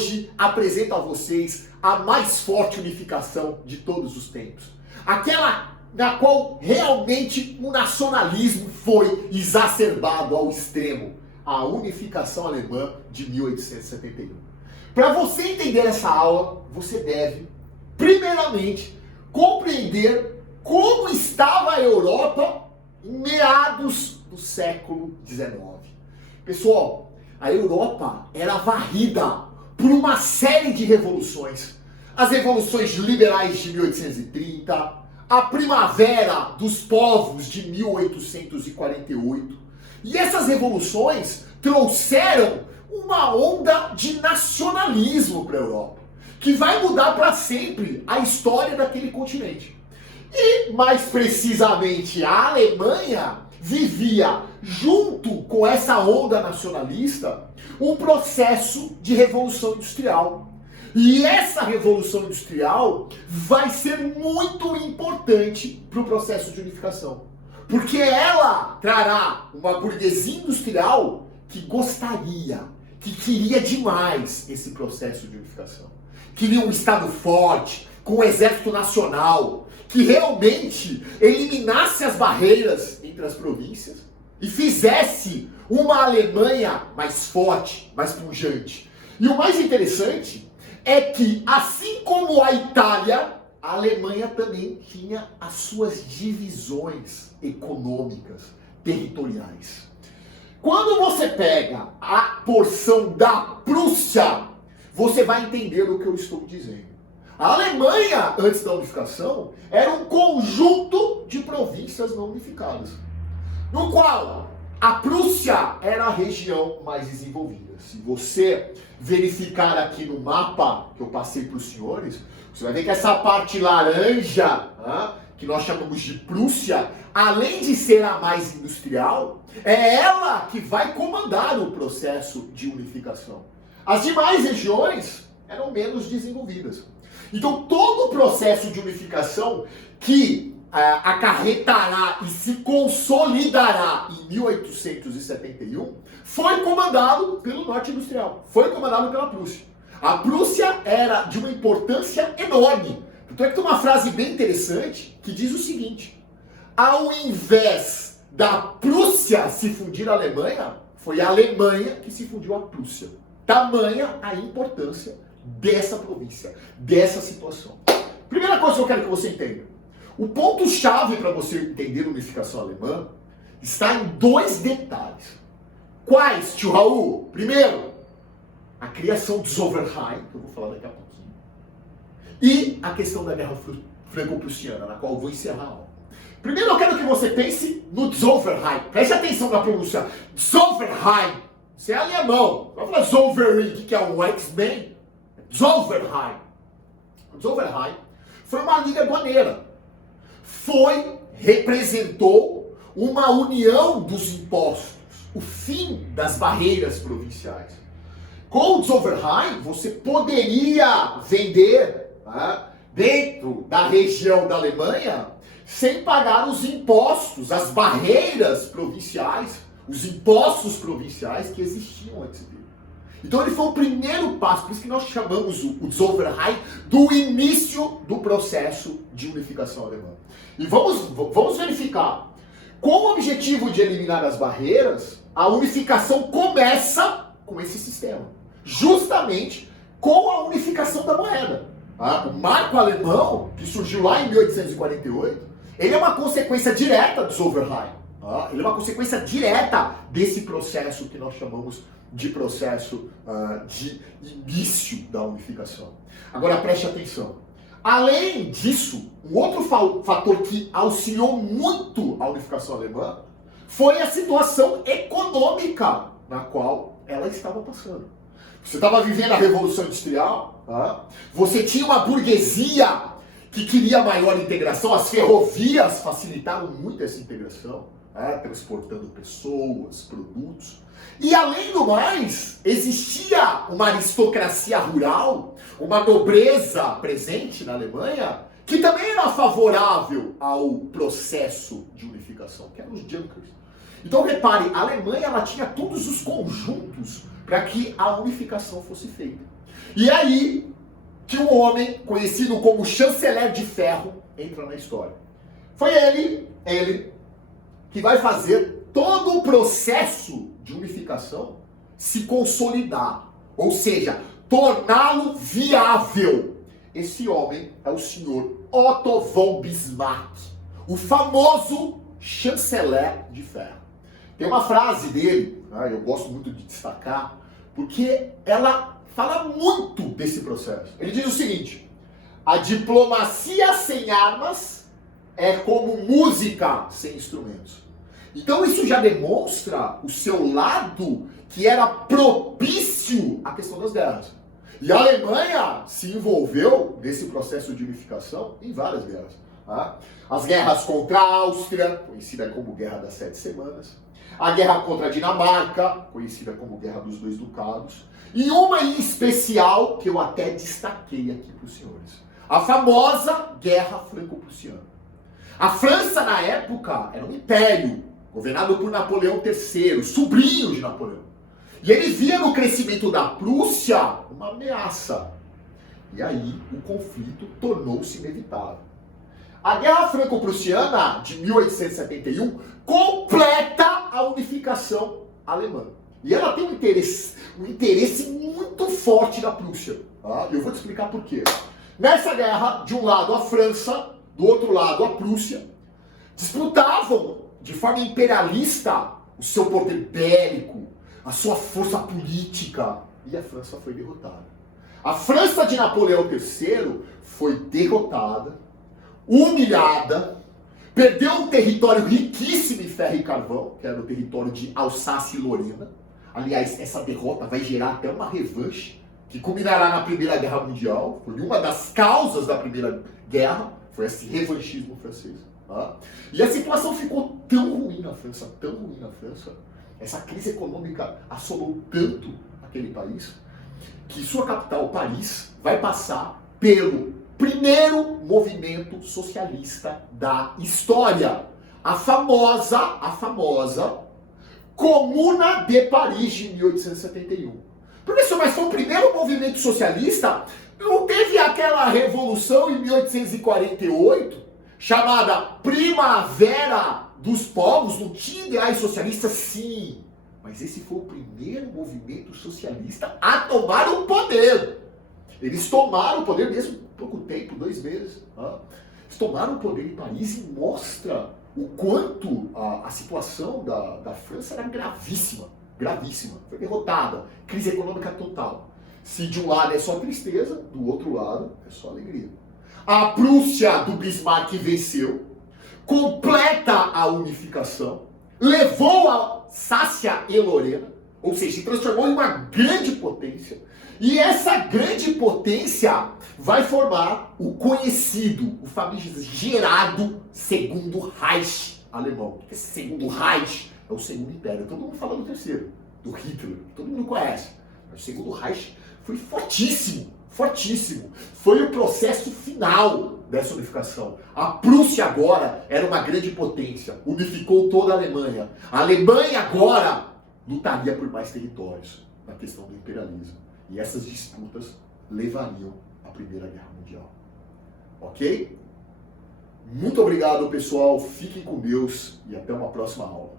hoje apresento a vocês a mais forte unificação de todos os tempos. Aquela na qual realmente o nacionalismo foi exacerbado ao extremo. A unificação alemã de 1871. Para você entender essa aula, você deve, primeiramente, compreender como estava a Europa em meados do século XIX. Pessoal, a Europa era varrida por uma série de revoluções. As revoluções liberais de 1830, a primavera dos povos de 1848. E essas revoluções trouxeram uma onda de nacionalismo para a Europa, que vai mudar para sempre a história daquele continente. E, mais precisamente, a Alemanha vivia, junto com essa onda nacionalista, um processo de revolução industrial. E essa revolução industrial vai ser muito importante para o processo de unificação. Porque ela trará uma burguesia industrial que gostaria, que queria demais esse processo de unificação. Queria um Estado forte, com um exército nacional, que realmente eliminasse as barreiras entre as províncias e fizesse uma Alemanha mais forte, mais pujante. E o mais interessante é que, assim como a Itália, a Alemanha também tinha as suas divisões econômicas, territoriais. Quando você pega a porção da Prússia, você vai entender o que eu estou dizendo. A Alemanha, antes da unificação, era um conjunto de províncias não unificadas, no qual a Prússia era a região mais desenvolvida. Se você verificar aqui no mapa que eu passei para os senhores, você vai ver que essa parte laranja, que nós chamamos de Prússia, além de ser a mais industrial, é ela que vai comandar o processo de unificação. As demais regiões eram menos desenvolvidas. Então todo o processo de unificação que acarretará e se consolidará em 1871 foi comandado pelo norte industrial, foi comandado pela Prússia. A Prússia era de uma importância enorme. Então é que tem uma frase bem interessante que diz o seguinte: ao invés da Prússia se fundir à Alemanha, foi a Alemanha que se fundiu à Prússia. Tamanha a importância dessa província, dessa situação. Primeira coisa que eu quero que você entenda. O ponto-chave para você entender a unificação alemã está em dois detalhes. Quais, tio Raul? Primeiro, a criação do Zollverein, que eu vou falar daqui a pouquinho, e a questão da guerra franco-prussiana, na qual eu vou encerrar a aula. Primeiro eu quero que você pense no Zollverein. Preste atenção na pronúncia. Zollverein. Você é alemão. Vai falar Zollverein, que é um X-Men. Zollverein. Zollverein foi uma liga aduaneira. Representou uma união dos impostos, o fim das barreiras provinciais. Com o Zollverein, você poderia vender dentro da região da Alemanha sem pagar os impostos, as barreiras provinciais, os impostos provinciais que existiam antes dele. Então ele foi o primeiro passo, por isso que nós chamamos o Zollverein do início do processo de unificação alemã. E vamos verificar. Com o objetivo de eliminar as barreiras, a unificação começa com esse sistema. Justamente com a unificação da moeda. O marco alemão, que surgiu lá em 1848, ele é uma consequência direta do Zollverein. Ele é uma consequência direta desse processo que nós chamamos de processo de início da unificação. Agora preste atenção. Além disso, um outro fator que auxiliou muito a unificação alemã foi a situação econômica na qual ela estava passando. Você estava vivendo a Revolução Industrial, você tinha uma burguesia que queria maior integração, as ferrovias facilitaram muito essa integração, transportando pessoas, produtos. E além do mais, existia uma aristocracia rural, uma nobreza presente na Alemanha, que também era favorável ao processo de unificação, que eram os Junkers. Então repare, a Alemanha ela tinha todos os conjuntos para que a unificação fosse feita. E aí que um homem conhecido como Chanceler de Ferro entra na história. Foi ele que vai fazer todo o processo de unificação se consolidar, ou seja, torná-lo viável. Esse homem é o senhor Otto von Bismarck, o famoso Chanceler de Ferro. Tem uma frase dele, eu gosto muito de destacar, porque ela fala muito desse processo. Ele diz o seguinte: a diplomacia sem armas é como música sem instrumentos. Então isso já demonstra o seu lado que era propício à questão das guerras. E a Alemanha se envolveu nesse processo de unificação em várias guerras. Tá? As guerras contra a Áustria, conhecida como Guerra das 7 Semanas. A guerra contra a Dinamarca, conhecida como Guerra dos Dois Ducados. E uma em especial, que eu até destaquei aqui para os senhores. A famosa Guerra Franco-Prussiana. A França, na época, era um império, governado por Napoleão III, sobrinho de Napoleão. E ele via no crescimento da Prússia uma ameaça. E aí o conflito tornou-se inevitável. A Guerra Franco-Prussiana de 1871 completa a unificação alemã. E ela tem um interesse muito forte da Prússia. Tá? E eu vou te explicar por quê. Nessa guerra, de um lado a França, do outro lado a Prússia, disputavam de forma imperialista o seu poder bélico, a sua força política, e a França foi derrotada. A França de Napoleão III foi derrotada, humilhada, perdeu um território riquíssimo em ferro e carvão, que era o território de Alsácia e Lorena. Aliás, essa derrota vai gerar até uma revanche, que culminará na Primeira Guerra Mundial. Foi uma das causas da Primeira Guerra, foi esse revanchismo francês. Tá? E a situação ficou tão ruim na França, essa crise econômica assolou tanto aquele país, que sua capital, Paris, vai passar pelo primeiro movimento socialista da história. A famosa Comuna de Paris de 1871. Professor, mas foi o primeiro movimento socialista? Não teve aquela revolução em 1848, chamada Primavera dos Povos? Não tinha ideais socialistas? Sim. Mas esse foi o primeiro movimento socialista a tomar o poder. Eles tomaram o poder mesmo pouco tempo, 2 meses. Eles tomaram o poder em Paris e mostra o quanto a situação da França era gravíssima. Foi derrotada. Crise econômica total. Se de um lado é só tristeza, do outro lado é só alegria. A Prússia do Bismarck venceu, completa a unificação, levou a Alsácia e Lorena, ou seja, se transformou em uma grande potência. E essa grande potência vai formar o conhecido, o famigerado Segundo Reich alemão. Esse Segundo Reich é o Segundo Império. Todo mundo fala do terceiro, do Hitler, todo mundo conhece. Mas o Segundo Reich foi fortíssimo. Foi o processo final dessa unificação. A Prússia agora era uma grande potência, unificou toda a Alemanha. A Alemanha agora lutaria por mais territórios na questão do imperialismo. E essas disputas levariam à Primeira Guerra Mundial. Ok? Muito obrigado, pessoal. Fiquem com Deus e até uma próxima aula.